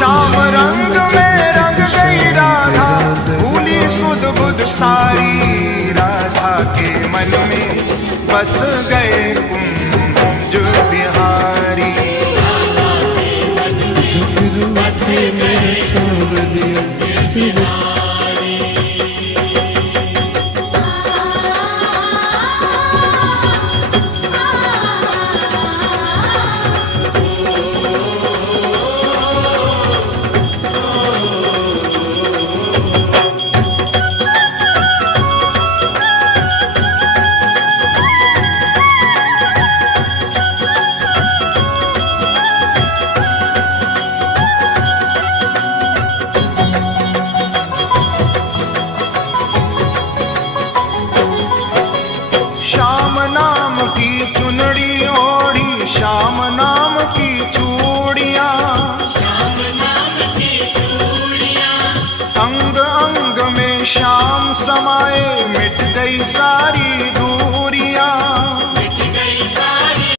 श्याम रंग में रंग गई राधा, भूली सुध बुध सारी। राधा के मन में बस गए कुंज बिहारी। मेरा सांवलिया सिर श्याम नाम की चुनड़ी ओढ़ी, श्याम नाम की चूड़ियां, अंग अंग में श्याम